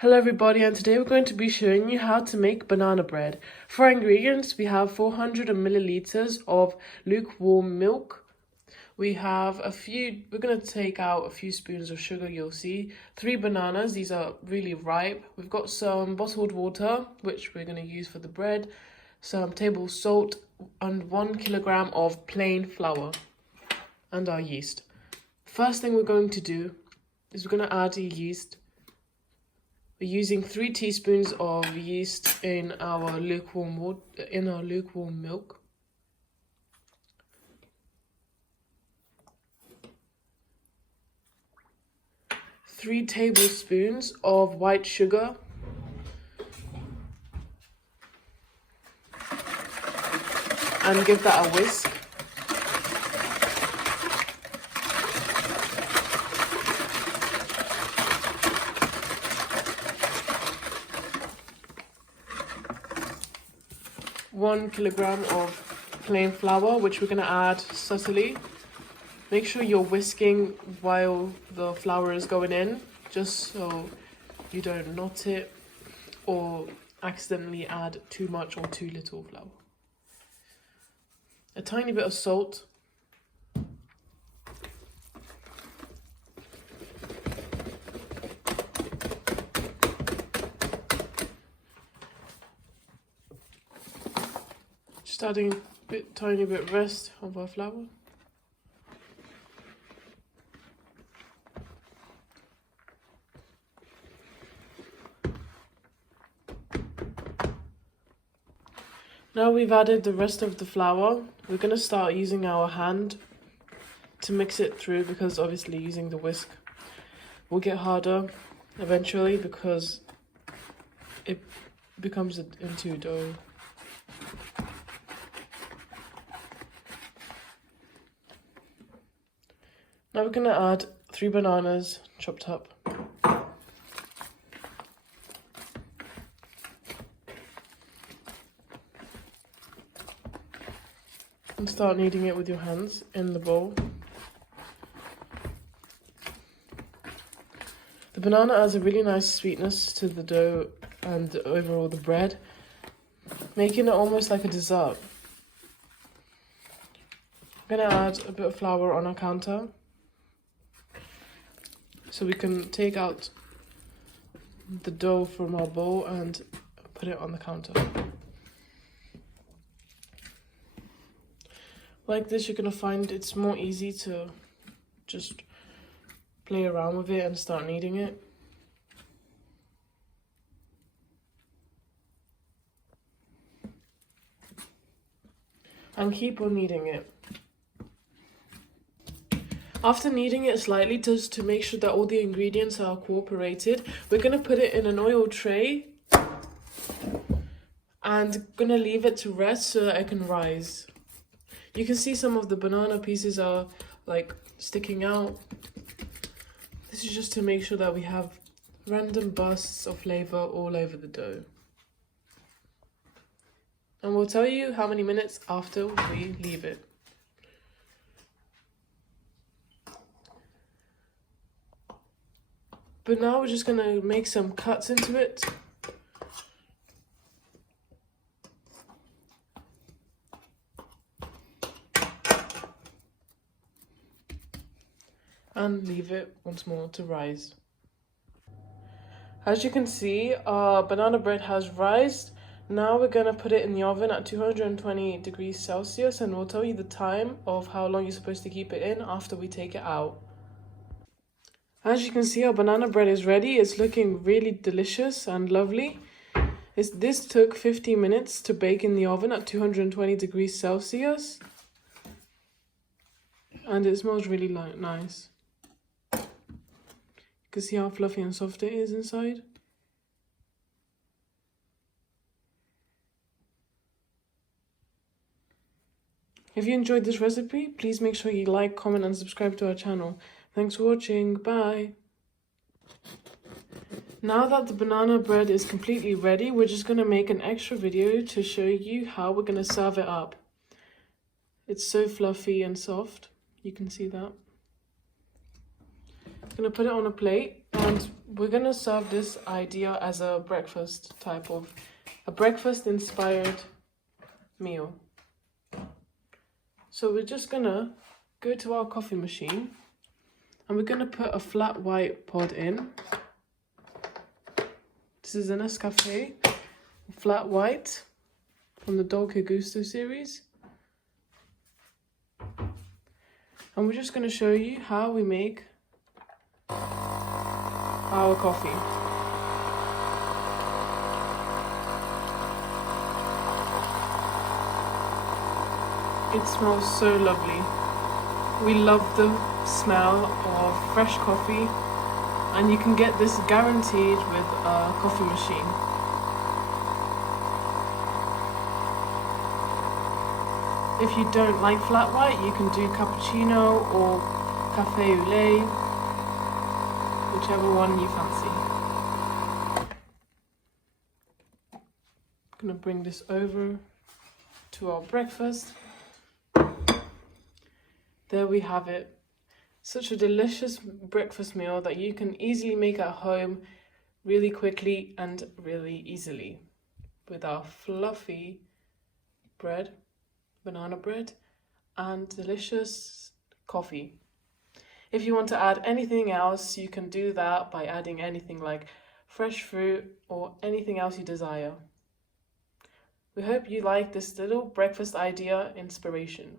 Hello everybody, and today we're going to be showing you how to make banana bread. For our ingredients, we have 400 milliliters of lukewarm milk. We're going to take out a few spoons of sugar, you'll see. 3 bananas, these are really ripe. We've got some bottled water, which we're going to use for the bread, some table salt, and 1 kilogram of plain flour, and our yeast. First thing we're going to do is we're going to add the yeast. We're using 3 teaspoons of yeast in our lukewarm milk. Three tablespoons of white sugar. And give that a whisk. One kilogram of plain flour, which we're going to add subtly. Make sure you're whisking while the flour is going in, just so you don't knot it or accidentally add too much or too little flour. A tiny bit of salt. Just adding a tiny bit rest of our flour. Now we've added the rest of the flour, we're going to start using our hand to mix it through, because obviously using the whisk will get harder eventually because it becomes into dough. Now we're going to add 3 bananas chopped up. And start kneading it with your hands in the bowl. The banana adds a really nice sweetness to the dough and overall the bread, making it almost like a dessert. I'm going to add a bit of flour on our counter so we can take out the dough from our bowl and put it on the counter. Like this, you're going to find it's more easy to just play around with it and start kneading it. And keep on kneading it. After kneading it slightly, just to make sure that all the ingredients are cooperated, we're going to put it in an oil tray and going to leave it to rest so that it can rise. You can see some of the banana pieces are like sticking out. This is just to make sure that we have random bursts of flavor all over the dough. And we'll tell you how many minutes after we leave it. But now we're just going to make some cuts into it. And leave it once more to rise. As you can see, our banana bread has rised. Now we're going to put it in the oven at 220 degrees Celsius, and we'll tell you the time of how long you're supposed to keep it in after we take it out. As you can see, our banana bread is ready. It's looking really delicious and lovely. This took 15 minutes to bake in the oven at 220 degrees Celsius. And it smells really nice. You can see how fluffy and soft it is inside. If you enjoyed this recipe, please make sure you like, comment and subscribe to our channel. Thanks for watching. Bye. Now that the banana bread is completely ready, we're just going to make an extra video to show you how we're going to serve it up. It's so fluffy and soft. You can see that. I'm gonna put it on a plate and we're gonna serve this idea as a breakfast inspired meal. So we're just gonna go to our coffee machine and we're gonna put a flat white pod in. This is an Nescafe flat white from the Dolce Gusto series. And we're just going to show you how we make our coffee. It smells so lovely. We love the smell of fresh coffee, and you can get this guaranteed with a coffee machine. If you don't like flat white, you can do cappuccino or cafe au lait, whichever one you fancy. I'm gonna bring this over to our breakfast. There we have it. Such a delicious breakfast meal that you can easily make at home really quickly and really easily with our fluffy bread, banana bread, and delicious coffee. If you want to add anything else, you can do that by adding anything like fresh fruit or anything else you desire. We hope you like this little breakfast idea inspiration.